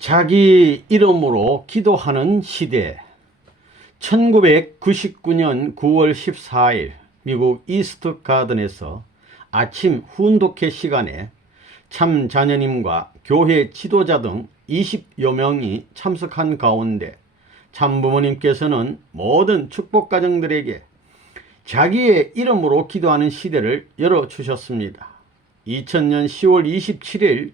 자기 이름으로 기도하는 시대. 1999년 9월 14일 미국 이스트 가든에서 아침 훈독회 시간에 참 자녀님과 교회 지도자 등 20여 명이 참석한 가운데 참부모님께서는 모든 축복가정들에게 자기의 이름으로 기도하는 시대를 열어주셨습니다. 2000년 10월 27일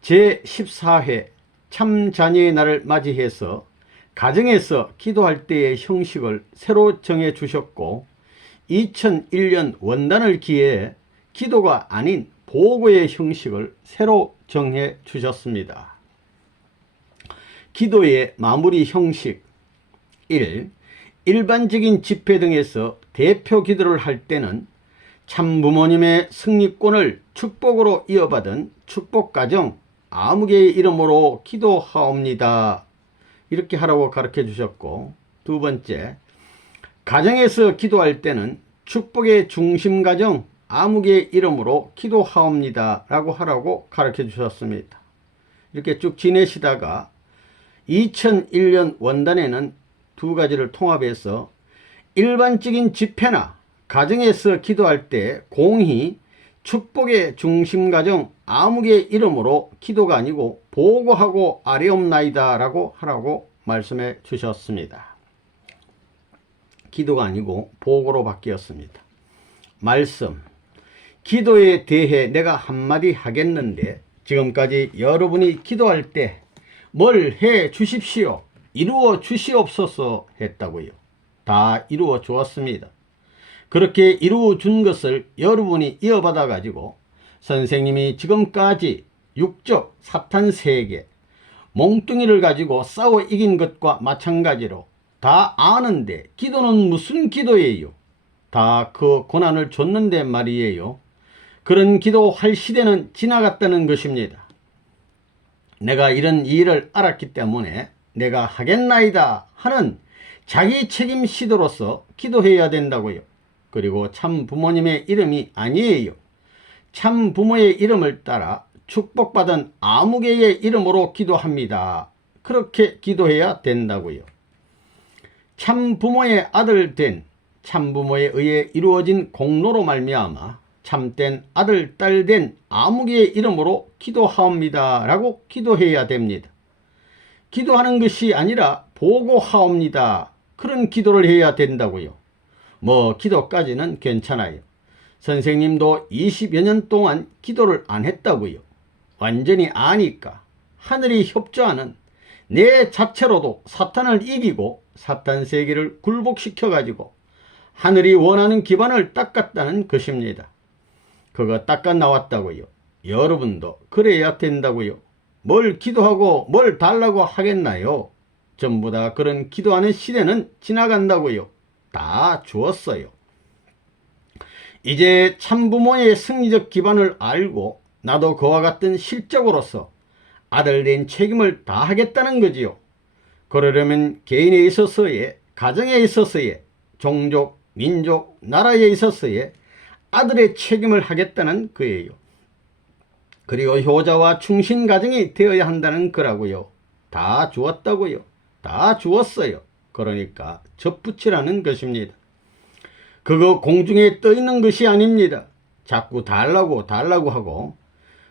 제14회 참자녀의 날을 맞이해서 가정에서 기도할 때의 형식을 새로 정해 주셨고, 2001년 원단을 기해에 기도가 아닌 보고의 형식을 새로 정해 주셨습니다. 기도의 마무리 형식 1. 일반적인 집회 등에서 대표 기도를 할 때는 참부모님의 승리권을 축복으로 이어받은 축복가정 아무개의 이름으로 기도하옵니다. 이렇게 하라고 가르쳐 주셨고, 두 번째, 가정에서 기도할 때는 축복의 중심 가정 아무개의 이름으로 기도하옵니다 라고 하라고 가르쳐 주셨습니다. 이렇게 쭉 지내시다가 2001년 원단에는 두 가지를 통합해서 일반적인 집회나 가정에서 기도할 때 공히 축복의 중심 가정 아무개의 이름으로 기도가 아니고 보고하고 아뢰옵나이다 라고 하라고 말씀해 주셨습니다. 기도가 아니고 보고로 바뀌었습니다. 말씀. 기도에 대해 내가 한마디 하겠는데, 지금까지 여러분이 기도할 때 뭘 해 주십시오, 이루어 주시옵소서 했다고요. 다 이루어 주었습니다. 그렇게 이루어 준 것을 여러분이 이어받아 가지고 선생님이 지금까지 육적 사탄 세계 몽뚱이를 가지고 싸워 이긴 것과 마찬가지로 다 아는데 기도는 무슨 기도예요? 다 그 고난을 줬는데 말이에요. 그런 기도할 시대는 지나갔다는 것입니다. 내가 이런 일을 알았기 때문에 내가 하겠나이다 하는 자기 책임 시도로서 기도해야 된다고요. 그리고 참 부모님의 이름이 아니에요. 참 부모의 이름을 따라 축복받은 아무개의 이름으로 기도합니다. 그렇게 기도해야 된다고요. 참 부모의 아들 된 참 부모에 의해 이루어진 공로로 말미암아 참된 아들 딸 된 아무개의 이름으로 기도하옵니다 라고 기도해야 됩니다. 기도하는 것이 아니라 보고하옵니다, 그런 기도를 해야 된다고요. 뭐 기도까지는 괜찮아요. 선생님도 20여 년 동안 기도를 안 했다고요. 완전히 아니까 하늘이 협조하는 내 자체로도 사탄을 이기고 사탄 세계를 굴복시켜 가지고 하늘이 원하는 기반을 닦았다는 것입니다. 그거 닦아 나왔다고요. 여러분도 그래야 된다고요. 뭘 기도하고 뭘 달라고 하겠나요? 전부 다 그런 기도하는 시대는 지나간다고요. 다 주었어요. 이제 참부모의 승리적 기반을 알고 나도 그와 같은 실적으로서 아들 된 책임을 다하겠다는 거지요. 그러려면 개인에 있어서의, 가정에 있어서의, 종족, 민족, 나라에 있어서의 아들의 책임을 하겠다는 거예요. 그리고 효자와 충신 가정이 되어야 한다는 거라고요. 다 주었다고요. 다 주었어요. 그러니까 접붙이라는 것입니다. 그거 공중에 떠 있는 것이 아닙니다. 자꾸 달라고 하고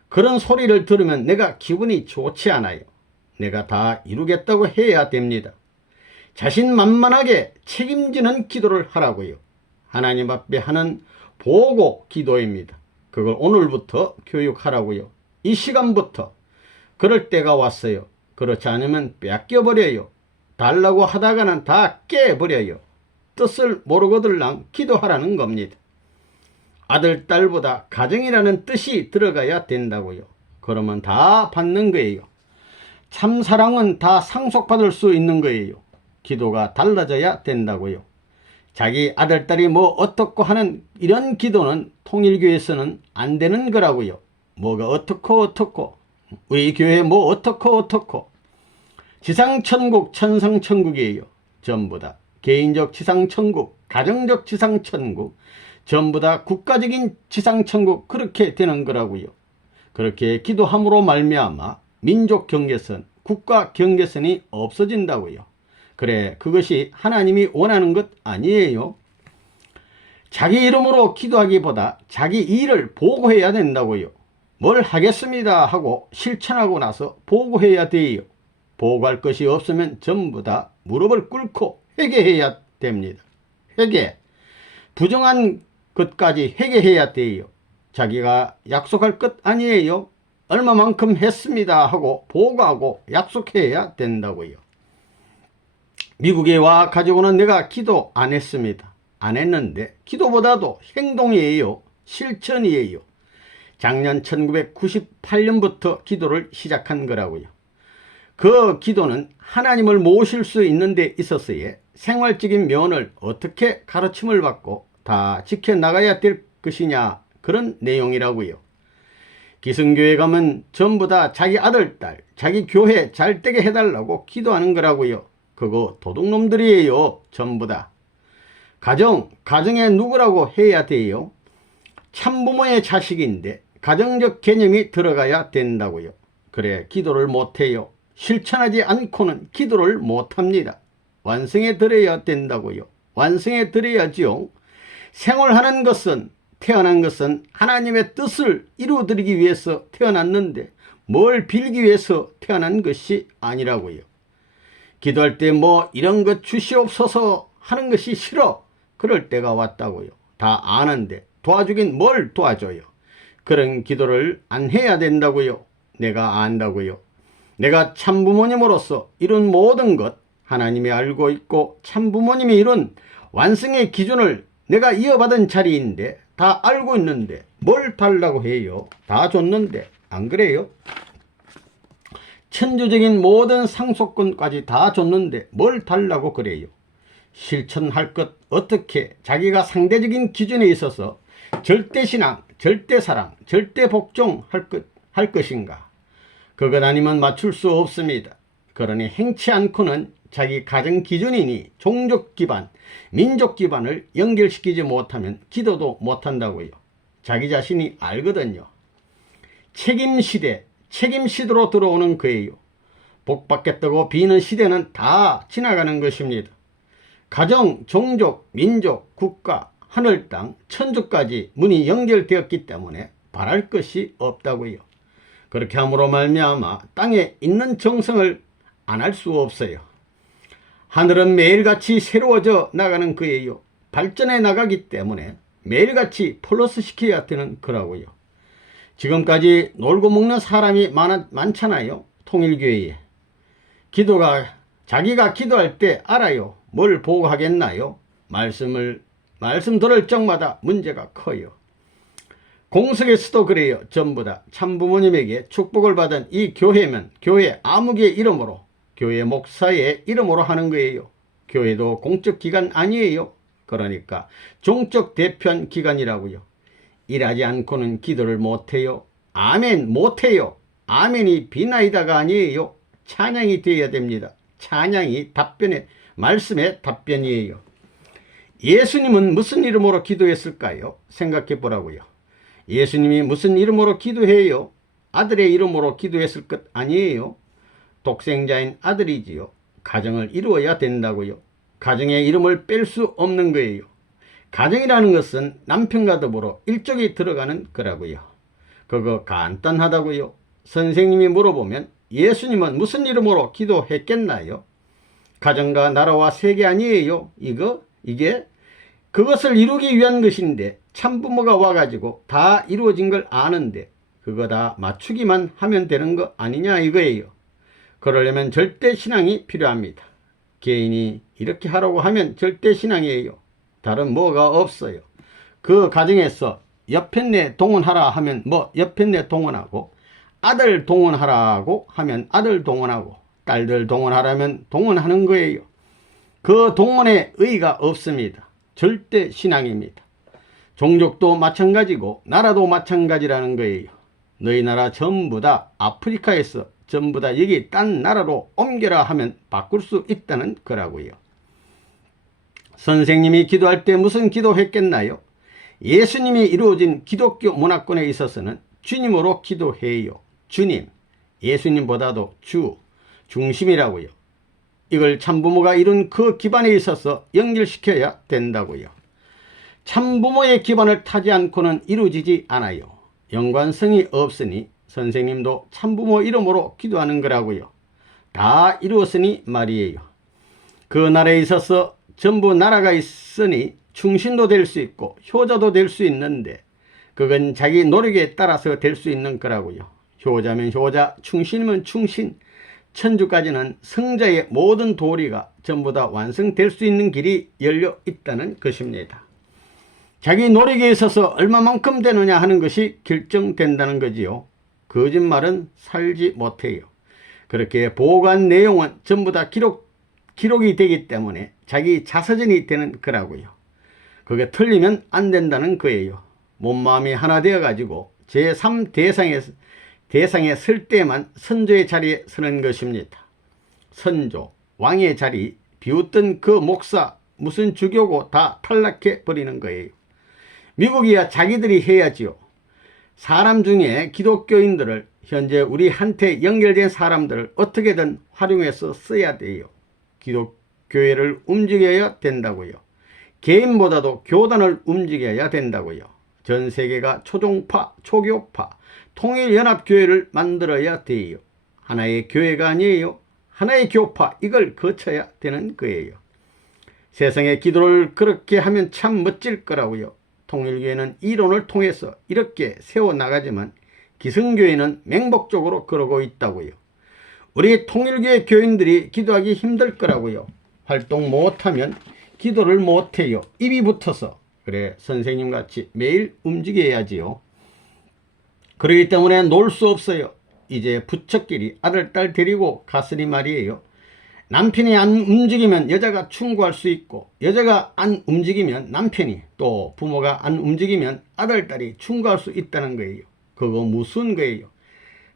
그런 소리를 들으면 내가 기분이 좋지 않아요. 내가 다 이루겠다고 해야 됩니다. 자신만만하게 책임지는 기도를 하라고요. 하나님 앞에 하는 보고 기도입니다. 그걸 오늘부터 교육하라고요. 이 시간부터. 그럴 때가 왔어요. 그렇지 않으면 뺏겨버려요. 달라고 하다가는 다 깨버려요. 뜻을 모르고들랑 기도하라는 겁니다. 아들, 딸보다 가정이라는 뜻이 들어가야 된다고요. 그러면 다 받는 거예요. 참사랑은 다 상속받을 수 있는 거예요. 기도가 달라져야 된다고요. 자기 아들, 딸이 뭐 어떻고 하는 이런 기도는 통일교에서는 안 되는 거라고요. 뭐가 어떻고 우리 교회 뭐 어떻고 지상천국 천상천국이에요. 전부 다 개인적 지상천국, 가정적 지상천국, 전부 다 국가적인 지상천국, 그렇게 되는 거라고요. 그렇게 기도함으로 말미암아 민족 경계선, 국가 경계선이 없어진다고요. 그래, 그것이 하나님이 원하는 것 아니에요. 자기 이름으로 기도하기보다 자기 일을 보고해야 된다고요. 뭘 하겠습니다 하고 실천하고 나서 보고해야 돼요. 보고할 것이 없으면 전부 다 무릎을 꿇고 회개해야 됩니다. 회개. 부정한 것까지 회개해야 돼요. 자기가 약속할 것 아니에요. 얼마만큼 했습니다 하고 보고하고 약속해야 된다고요. 미국에 와 가지고는 내가 기도 안 했습니다. 안 했는데 기도보다도 행동이에요. 실천이에요. 작년 1998년부터 기도를 시작한 거라고요. 그 기도는 하나님을 모실 수 있는 데 있어서의 생활적인 면을 어떻게 가르침을 받고 다 지켜나가야 될 것이냐, 그런 내용이라고요. 기성교회 가면 전부 다 자기 아들, 딸, 자기 교회 잘 되게 해달라고 기도하는 거라고요. 그거 도둑놈들이에요. 전부 다. 가정에 누구라고 해야 돼요? 참부모의 자식인데 가정적 개념이 들어가야 된다고요. 그래, 기도를 못해요. 실천하지 않고는 기도를 못합니다. 완성해 드려야 된다고요. 완성해 드려야지요. 생활하는 것은, 태어난 것은 하나님의 뜻을 이루어드리기 위해서 태어났는데 뭘 빌기 위해서 태어난 것이 아니라고요. 기도할 때 뭐 이런 것 주시옵소서 하는 것이 싫어. 그럴 때가 왔다고요. 다 아는데 도와주긴 뭘 도와줘요. 그런 기도를 안 해야 된다고요. 내가 안다고요. 내가 참부모님으로서 이룬 모든 것 하나님이 알고 있고 참부모님이 이룬 완성의 기준을 내가 이어받은 자리인데 다 알고 있는데 뭘 달라고 해요. 다 줬는데 안 그래요? 천주적인 모든 상속권까지 다 줬는데 뭘 달라고 그래요. 실천할 것 어떻게 자기가 상대적인 기준에 있어서 절대신앙, 절대사랑, 절대복종할 것인가. 그것 아니면 맞출 수 없습니다. 그러니 행치 않고는 자기 가정 기준이니 종족 기반, 민족 기반을 연결시키지 못하면 기도도 못한다고요. 자기 자신이 알거든요. 책임시대, 책임시대로 들어오는 거예요. 복받겠다고 비는 시대는 다 지나가는 것입니다. 가정, 종족, 민족, 국가, 하늘, 땅, 천주까지 문이 연결되었기 때문에 바랄 것이 없다고요. 그렇게 함으로 말미암아 땅에 있는 정성을 안 할 수 없어요. 하늘은 매일같이 새로워져 나가는 거예요. 발전해 나가기 때문에 매일같이 플러스 시켜야 되는 거라고요. 지금까지 놀고 먹는 사람이 많잖아요. 통일교회에. 자기가 기도할 때 알아요. 뭘 보고 하겠나요? 말씀 들을 적마다 문제가 커요. 공석에서도 그래요. 전부 다 참부모님에게 축복을 받은 이 교회면 교회 아무개 이름으로, 교회 목사의 이름으로 하는 거예요. 교회도 공적 기관 아니에요. 그러니까 종적 대편 기관이라고요. 일하지 않고는 기도를 못해요. 아멘 못해요. 아멘이 비나이다가 아니에요. 찬양이 되어야 됩니다. 찬양이 말씀의 답변이에요. 예수님은 무슨 이름으로 기도했을까요? 생각해 보라고요. 예수님이 무슨 이름으로 기도해요? 아들의 이름으로 기도했을 것 아니에요. 독생자인 아들이지요. 가정을 이루어야 된다고요. 가정의 이름을 뺄 수 없는 거예요. 가정이라는 것은 남편과 더불어 일족이 들어가는 거라고요. 그거 간단하다고요. 선생님이 물어보면 예수님은 무슨 이름으로 기도했겠나요? 가정과 나라와 세계 아니에요. 이게 그것을 이루기 위한 것인데 참부모가 와가지고 다 이루어진 걸 아는데 그거 다 맞추기만 하면 되는 거 아니냐 이거예요. 그러려면 절대신앙이 필요합니다. 개인이 이렇게 하라고 하면 절대신앙이에요. 다른 뭐가 없어요. 그 가정에서 옆편내 동원하라 하면 옆편내 동원하고, 아들 동원하라고 하면 아들 동원하고, 딸들 동원하라면 동원하는 거예요. 그 동원에 의의가 없습니다. 절대 신앙입니다. 종족도 마찬가지고 나라도 마찬가지라는 거예요. 너희 나라 전부 다 아프리카에서 전부 다 여기 딴 나라로 옮겨라 하면 바꿀 수 있다는 거라고요. 선생님이 기도할 때 무슨 기도했겠나요? 예수님이 이루어진 기독교 문화권에 있어서는 주님으로 기도해요. 주님, 예수님보다도 중심이라고요. 이걸 참부모가 이룬 그 기반에 있어서 연결시켜야 된다고요. 참부모의 기반을 타지 않고는 이루어지지 않아요. 연관성이 없으니 선생님도 참부모 이름으로 기도하는 거라고요. 다 이루었으니 말이에요. 그 나라에 있어서 전부 나라가 있으니 충신도 될 수 있고 효자도 될 수 있는데 그건 자기 노력에 따라서 될 수 있는 거라고요. 효자면 효자, 충신이면 충신, 천주까지는 성자의 모든 도리가 전부 다 완성될 수 있는 길이 열려 있다는 것입니다. 자기 노력에 있어서 얼마만큼 되느냐 하는 것이 결정된다는 거지요. 거짓말은 살지 못해요. 그렇게 보고한 내용은 전부 다 기록이 되기 때문에 자기 자서전이 되는 거라고요. 그게 틀리면 안 된다는 거예요. 몸마음이 하나 되어 가지고 제3 대상에 설 때만 선조의 자리에 서는 것입니다. 선조, 왕의 자리 비웃던 그 목사 무슨 주교고 다 탈락해 버리는 거예요. 미국이야 자기들이 해야지요. 사람 중에 기독교인들을 현재 우리한테 연결된 사람들을 어떻게든 활용해서 써야 돼요. 기독교회를 움직여야 된다고요. 개인보다도 교단을 움직여야 된다고요. 전 세계가 초종파, 초교파, 통일연합교회를 만들어야 돼요. 하나의 교회가 아니에요. 하나의 교파, 이걸 거쳐야 되는 거예요. 세상에 기도를 그렇게 하면 참 멋질 거라고요. 통일교회는 이론을 통해서 이렇게 세워나가지만 기성교회는 맹목적으로 그러고 있다고요. 우리 통일교회 교인들이 기도하기 힘들 거라고요. 활동 못하면 기도를 못해요. 입이 붙어서. 그래, 선생님같이 매일 움직여야지요. 그러기 때문에 놀 수 없어요. 이제 부처끼리 아들, 딸 데리고 갔으니 말이에요. 남편이 안 움직이면 여자가 충고할 수 있고 여자가 안 움직이면 남편이 또 부모가 안 움직이면 아들, 딸이 충고할 수 있다는 거예요. 그거 무슨 거예요?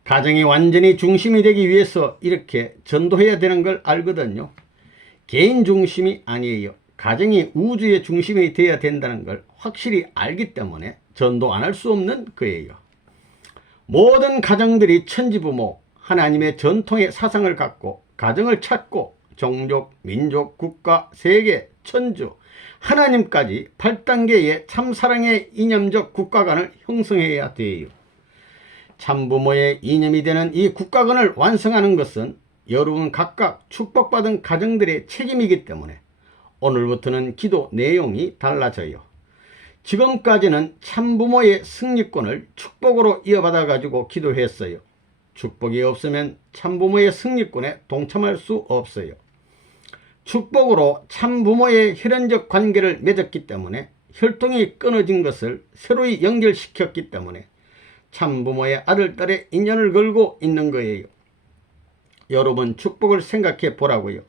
가정이 완전히 중심이 되기 위해서 이렇게 전도해야 되는 걸 알거든요. 개인 중심이 아니에요. 가정이 우주의 중심이 되어야 된다는 걸 확실히 알기 때문에 전도 안 할 수 없는 거예요. 모든 가정들이 천지부모 하나님의 전통의 사상을 갖고 가정을 찾고 종족, 민족, 국가, 세계, 천주, 하나님까지 8단계의 참사랑의 이념적 국가관을 형성해야 돼요. 참부모의 이념이 되는 이 국가관을 완성하는 것은 여러분 각각 축복받은 가정들의 책임이기 때문에 오늘부터는 기도 내용이 달라져요. 지금까지는 참부모의 승리권을 축복으로 이어받아 가지고 기도했어요. 축복이 없으면 참부모의 승리권에 동참할 수 없어요. 축복으로 참부모의 혈연적 관계를 맺었기 때문에 혈통이 끊어진 것을 새로이 연결시켰기 때문에 참부모의 아들, 딸의 인연을 걸고 있는 거예요. 여러분 축복을 생각해 보라고요.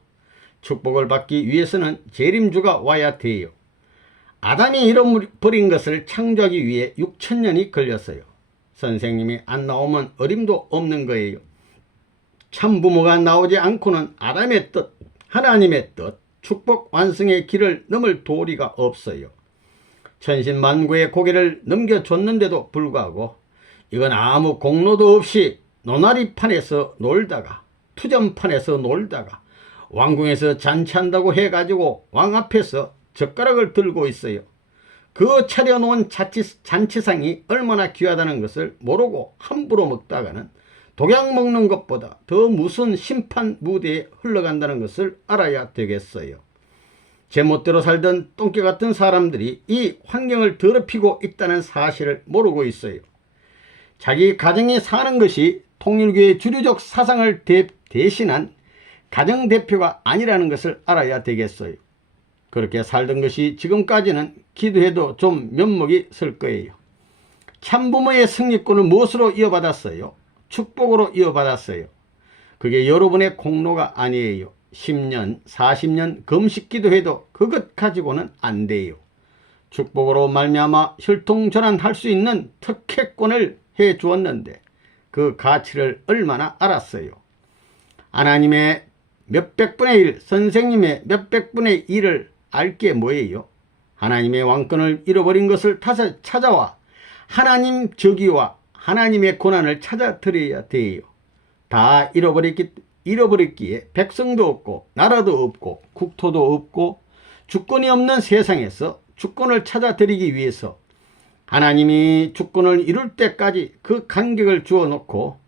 축복을 받기 위해서는 재림주가 와야 돼요. 아담이 잃어버린 것을 창조하기 위해 6,000년이 걸렸어요. 선생님이 안 나오면 어림도 없는 거예요. 참부모가 나오지 않고는 아담의 뜻, 하나님의 뜻, 축복 완성의 길을 넘을 도리가 없어요. 천신만고의 고개를 넘겨줬는데도 불구하고 이건 아무 공로도 없이 노나리판에서 놀다가 투전판에서 놀다가 왕궁에서 잔치한다고 해가지고 왕 앞에서 젓가락을 들고 있어요. 그 차려놓은 잔치상이 얼마나 귀하다는 것을 모르고 함부로 먹다가는 독약 먹는 것보다 더 무슨 심판 무대에 흘러간다는 것을 알아야 되겠어요. 제멋대로 살던 똥개 같은 사람들이 이 환경을 더럽히고 있다는 사실을 모르고 있어요. 자기 가정이 사는 것이 통일교의 주류적 사상을 대신한 가정대표가 아니라는 것을 알아야 되겠어요. 그렇게 살던 것이 지금까지는 기도해도 좀 면목이 설 거예요. 참부모의 승리권을 무엇으로 이어받았어요? 축복으로 이어받았어요. 그게 여러분의 공로가 아니에요. 10년, 40년 금식 기도해도 그것 가지고는 안 돼요. 축복으로 말미암아 혈통전환할 수 있는 특혜권을 해 주었는데 그 가치를 얼마나 알았어요. 하나님의 몇백분의 1, 선생님의 몇백분의 1을 알게 뭐예요? 하나님의 왕권을 잃어버린 것을 다시 찾아와 하나님 저기와 하나님의 고난을 찾아드려야 돼요. 다 잃어버렸기 잃어버렸기에 백성도 없고 나라도 없고 국토도 없고 주권이 없는 세상에서 주권을 찾아드리기 위해서 하나님이 주권을 이룰 때까지 그 간격을 주어 놓고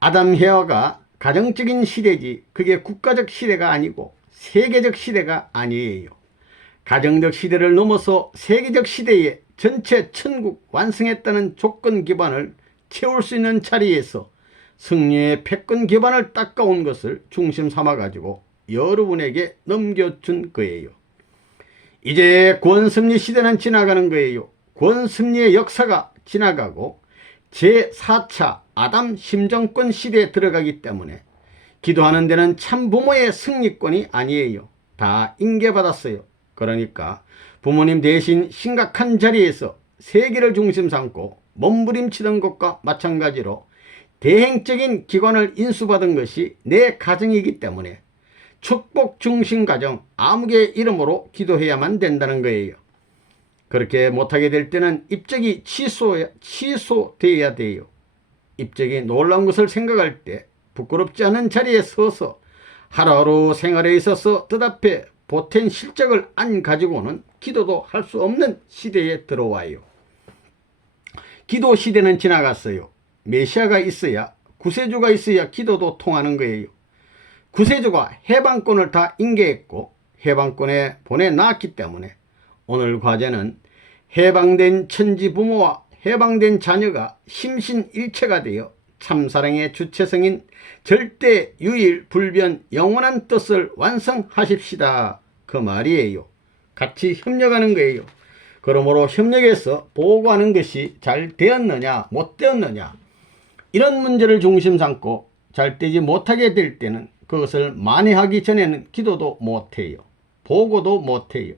아담 해와가 가정적인 시대지 그게 국가적 시대가 아니고 세계적 시대가 아니에요. 가정적 시대를 넘어서 세계적 시대에 전체 천국 완성했다는 조건 기반을 채울 수 있는 자리에서 승리의 패권 기반을 닦아온 것을 중심 삼아 가지고 여러분에게 넘겨준 거예요. 이제 권승리 시대는 지나가는 거예요. 권승리의 역사가 지나가고 제4차 아담 심정권 시대에 들어가기 때문에 기도하는 데는 참 부모의 승리권이 아니에요. 다 인계받았어요. 그러니까 부모님 대신 심각한 자리에서 세계를 중심 삼고 몸부림치던 것과 마찬가지로 대행적인 기관을 인수받은 것이 내 가정이기 때문에 축복 중심 가정 아무개 이름으로 기도해야만 된다는 거예요. 그렇게 못하게 될 때는 입적이 취소되어야 돼요. 입적이 놀라운 것을 생각할 때 부끄럽지 않은 자리에 서서 하루하루 생활에 있어서 뜻앞에 보탠 실적을 안 가지고는 기도도 할 수 없는 시대에 들어와요. 기도 시대는 지나갔어요. 메시아가 있어야 구세주가 있어야 기도도 통하는 거예요. 구세주가 해방권을 다 인계했고 해방권에 보내놨기 때문에 오늘 과제는 해방된 천지 부모와 해방된 자녀가 심신일체가 되어 참사랑의 주체성인 절대 유일 불변 영원한 뜻을 완성하십시다. 그 말이에요. 같이 협력하는 거예요. 그러므로 협력해서 보고하는 것이 잘 되었느냐 못 되었느냐 이런 문제를 중심 삼고 잘 되지 못하게 될 때는 그것을 만회하기 전에는 기도도 못해요. 보고도 못해요.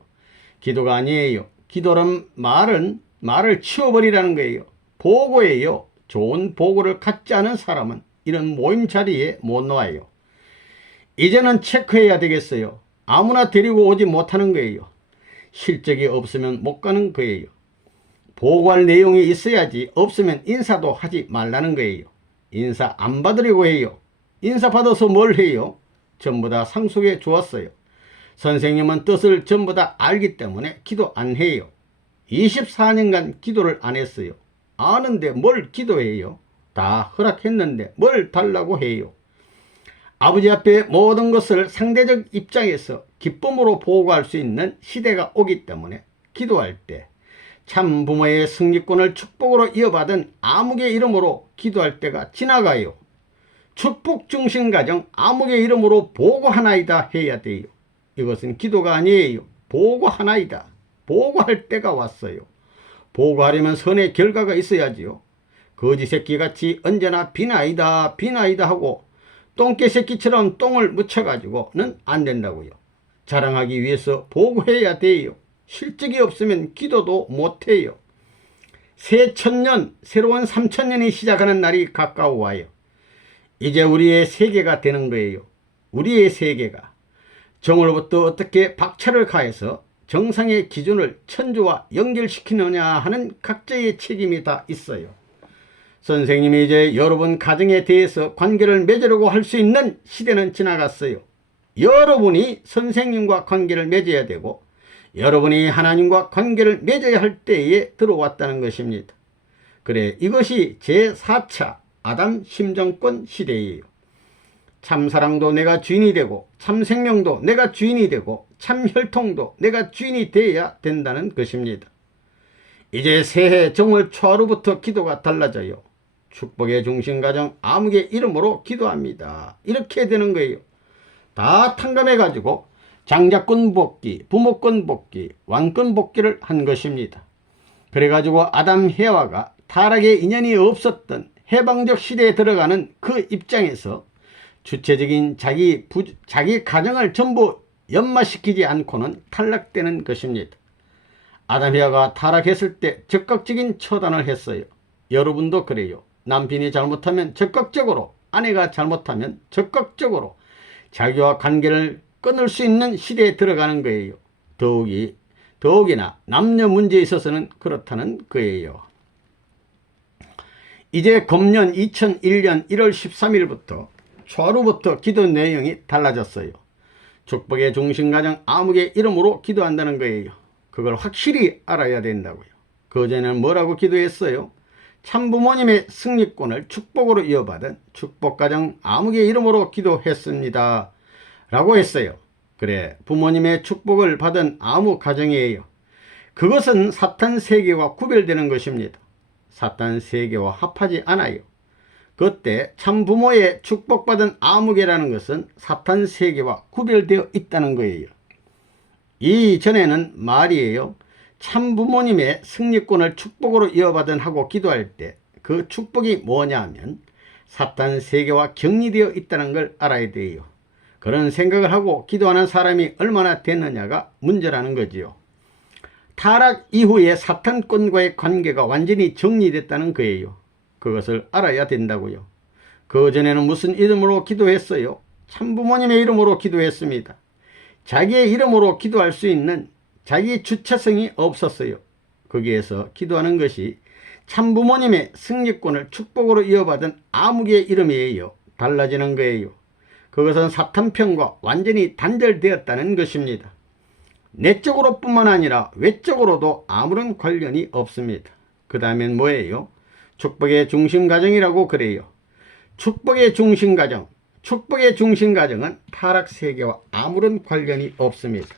기도가 아니에요. 기도란 말을 치워버리라는 거예요. 보고예요. 좋은 보고를 갖지 않은 사람은 이런 모임 자리에 못 나와요. 이제는 체크해야 되겠어요. 아무나 데리고 오지 못하는 거예요. 실적이 없으면 못 가는 거예요. 보고할 내용이 있어야지 없으면 인사도 하지 말라는 거예요. 인사 안 받으려고 해요. 인사 받아서 뭘 해요? 전부 다 상속에 주었어요. 선생님은 뜻을 전부 다 알기 때문에 기도 안 해요. 24년간 기도를 안 했어요. 아는데 뭘 기도해요? 다 허락했는데 뭘 달라고 해요? 아버지 앞에 모든 것을 상대적 입장에서 기쁨으로 보고할 수 있는 시대가 오기 때문에 기도할 때 참 부모의 승리권을 축복으로 이어받은 아무개 이름으로 기도할 때가 지나가요. 축복 중심 가정 아무개 이름으로 보고하나이다 해야 돼요. 이것은 기도가 아니에요. 보고하나이다. 보고할 때가 왔어요. 보고하려면 선의 결과가 있어야지요. 거지 새끼같이 언제나 비나이다 비나이다 하고 똥개 새끼처럼 똥을 묻혀가지고는 안 된다고요. 자랑하기 위해서 보고해야 돼요. 실적이 없으면 기도도 못해요. 새 천년, 새로운 3천년이 시작하는 날이 가까워 와요. 이제 우리의 세계가 되는 거예요. 우리의 세계가. 정으로부터 어떻게 박차를 가해서 정상의 기준을 천주와 연결시키느냐 하는 각자의 책임이 다 있어요. 선생님이 이제 여러분 가정에 대해서 관계를 맺으려고 할 수 있는 시대는 지나갔어요. 여러분이 선생님과 관계를 맺어야 되고 여러분이 하나님과 관계를 맺어야 할 때에 들어왔다는 것입니다. 그래, 이것이 제4차 아담 심정권 시대예요. 참사랑도 내가 주인이 되고 참생명도 내가 주인이 되고 참혈통도 내가 주인이 되어야 된다는 것입니다. 이제 새해 정월 초하루부터 기도가 달라져요. 축복의 중심가정 아무개 이름으로 기도합니다. 이렇게 되는 거예요. 다 탕감해 가지고 장자권 복귀, 부모권 복귀, 왕권 복귀를 한 것입니다. 그래 가지고 아담 해와가 타락의 인연이 없었던 해방적 시대에 들어가는 그 입장에서 주체적인 자기 가정을 전부 연마시키지 않고는 탈락되는 것입니다. 아담 해와가 타락했을 때 적극적인 처단을 했어요. 여러분도 그래요. 남편이 잘못하면 적극적으로, 아내가 잘못하면 적극적으로 자기와 관계를 끊을 수 있는 시대에 들어가는 거예요. 더욱이나 남녀 문제에 있어서는 그렇다는 거예요. 이제 금년 2001년 1월 13일부터 초하루부터 기도 내용이 달라졌어요. 축복의 중심가정 암흑의 이름으로 기도한다는 거예요. 그걸 확실히 알아야 된다고요. 그전에는 뭐라고 기도했어요? 참부모님의 승리권을 축복으로 이어받은 축복가정 암흑의 이름으로 기도했습니다 라고 했어요. 그래, 부모님의 축복을 받은 암흑 가정이에요. 그것은 사탄 세계와 구별되는 것입니다. 사탄 세계와 합하지 않아요. 그때 참부모의 축복받은 암흑이라는 것은 사탄 세계와 구별되어 있다는 거예요. 이전에는 말이에요. 참부모님의 승리권을 축복으로 이어받은 하고 기도할 때 그 축복이 뭐냐 하면 사탄 세계와 격리되어 있다는 걸 알아야 돼요. 그런 생각을 하고 기도하는 사람이 얼마나 됐느냐가 문제라는 거지요. 타락 이후에 사탄권과의 관계가 완전히 정리됐다는 거예요. 그것을 알아야 된다고요. 그전에는 무슨 이름으로 기도했어요? 참부모님의 이름으로 기도했습니다. 자기의 이름으로 기도할 수 있는 자기 주체성이 없었어요. 거기에서 기도하는 것이 참부모님의 승리권을 축복으로 이어받은 암흑의 이름이에요. 달라지는 거예요. 그것은 사탄편과 완전히 단절되었다는 것입니다. 내적으로 뿐만 아니라 외적으로도 아무런 관련이 없습니다. 그 다음엔 뭐예요? 축복의 중심가정이라고 그래요. 축복의 중심가정, 축복의 중심가정은 타락세계와 아무런 관련이 없습니다.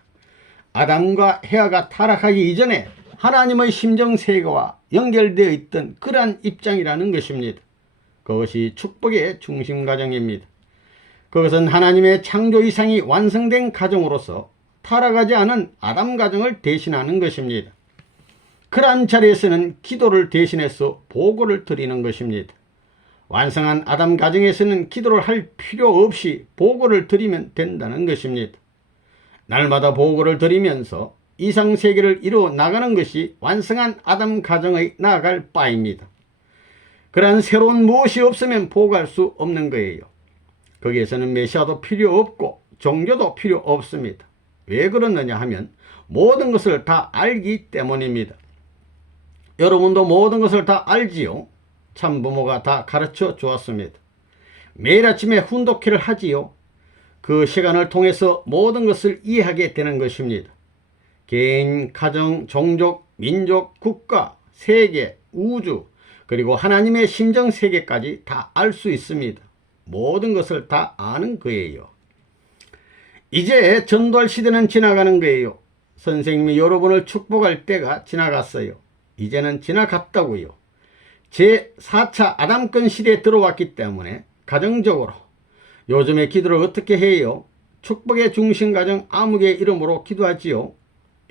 아담과 헤아가 타락하기 이전에 하나님의 심정세계와 연결되어 있던 그러한 입장이라는 것입니다. 그것이 축복의 중심가정입니다. 그것은 하나님의 창조 이상이 완성된 가정으로서 타락하지 않은 아담 가정을 대신하는 것입니다. 그러한 자리에서는 기도를 대신해서 보고를 드리는 것입니다. 완성한 아담 가정에서는 기도를 할 필요 없이 보고를 드리면 된다는 것입니다. 날마다 보고를 드리면서 이상세계를 이루어 나가는 것이 완성한 아담 가정의 나아갈 바입니다. 그러한 새로운 무엇이 없으면 보고할 수 없는 거예요. 거기에서는 메시아도 필요 없고 종교도 필요 없습니다. 왜 그러느냐 하면 모든 것을 다 알기 때문입니다. 여러분도 모든 것을 다 알지요. 참부모가 다 가르쳐 주었습니다. 매일 아침에 훈독회를 하지요. 그 시간을 통해서 모든 것을 이해하게 되는 것입니다. 개인, 가정, 종족, 민족, 국가, 세계, 우주, 그리고 하나님의 심정세계까지 다 알 수 있습니다. 모든 것을 다 아는 거예요. 이제 전도할 시대는 지나가는 거예요. 선생님이 여러분을 축복할 때가 지나갔어요. 이제는 지나갔다고요. 제4차 아담권 시대에 들어왔기 때문에 가정적으로 요즘에 기도를 어떻게 해요? 축복의 중심가정 암흑의 이름으로 기도하지요.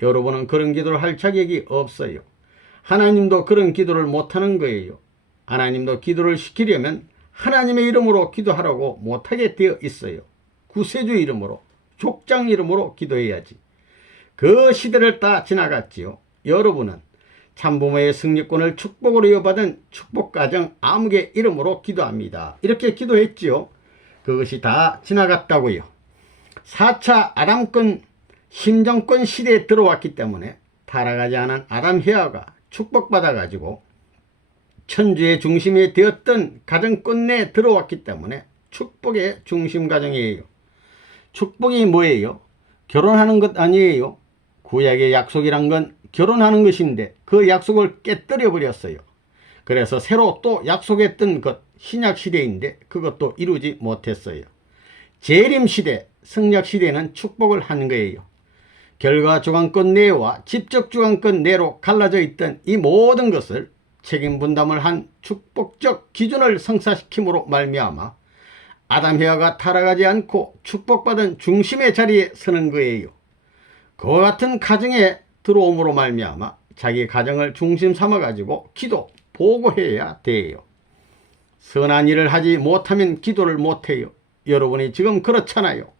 여러분은 그런 기도를 할 자격이 없어요. 하나님도 그런 기도를 못하는 거예요. 하나님도 기도를 시키려면 하나님의 이름으로 기도하라고 못하게 되어 있어요. 구세주 이름으로, 족장 이름으로 기도해야지. 그 시대를 다 지나갔지요. 여러분은 참부모의 승리권을 축복으로 이어받은 축복가정 암흑의 이름으로 기도합니다. 이렇게 기도했지요. 그것이 다 지나갔다고요. 4차 아담권 심정권 시대에 들어왔기 때문에 타락하지 않은 아담 헤아가 축복받아 가지고 천주의 중심이 되었던 가정권 내에 들어왔기 때문에 축복의 중심 가정이에요. 축복이 뭐예요? 결혼하는 것 아니에요. 구약의 약속이란 건 결혼하는 것인데 그 약속을 깨뜨려 버렸어요. 그래서 새로 또 약속했던 것 신약 시대인데 그것도 이루지 못했어요. 재림 시대, 성약 시대는 축복을 한 거예요. 결과 주관권 내와 직접 주관권 내로 갈라져 있던 이 모든 것을 책임 분담을 한 축복적 기준을 성사시킴으로 말미암아 아담 헤아가 타락하지 않고 축복받은 중심의 자리에 서는 거예요. 그와 같은 가정에 들어옴으로 말미암아 자기 가정을 중심 삼아 가지고 기도, 보고해야 돼요. 선한 일을 하지 못하면 기도를 못해요. 여러분이 지금 그렇잖아요.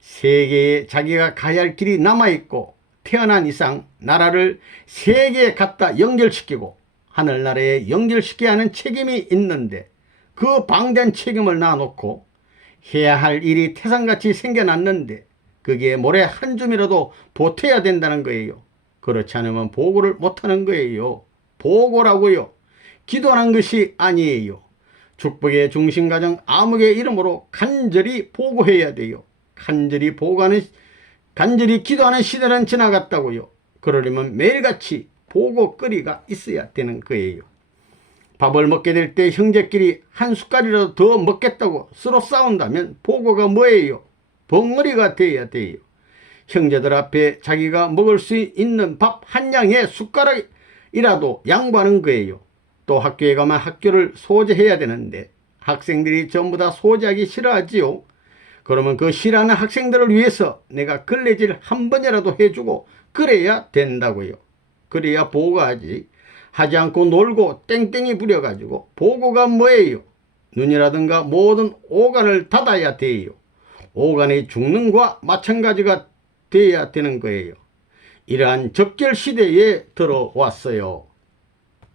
세계에 자기가 가야 할 길이 남아있고 태어난 이상 나라를 세계에 갖다 연결시키고 하늘나라에 연결시켜야 하는 책임이 있는데 그 방대한 책임을 놔놓고 해야 할 일이 태산같이 생겨났는데 거기에 모래 한 줌이라도 보태야 된다는 거예요. 그렇지 않으면 보고를 못하는 거예요. 보고라고요. 기도하는 것이 아니에요. 축복의 중심가정 암흑의 이름으로 간절히 보고해야 돼요. 간절히 기도하는 시대는 지나갔다고요. 그러려면 매일같이 보고거리가 있어야 되는 거예요. 밥을 먹게 될 때 형제끼리 한 숟갈이라도 더 먹겠다고 서로 싸운다면 보고가 뭐예요? 벙어리가 돼야 돼요. 형제들 앞에 자기가 먹을 수 있는 밥 한 양의 숟가락이라도 양보하는 거예요. 또 학교에 가면 학교를 소재해야 되는데 학생들이 전부 다 소재하기 싫어하지요. 그러면 그 싫어하는 학생들을 위해서 내가 걸레질 한 번이라도 해주고 그래야 된다고요. 그래야 보고하지. 하지 않고 놀고 땡땡이 부려가지고 보고가 뭐예요? 눈이라든가 모든 오간을 닫아야 돼요. 오간이 죽는 것과 마찬가지가 돼야 되는 거예요. 이러한 적결 시대에 들어왔어요.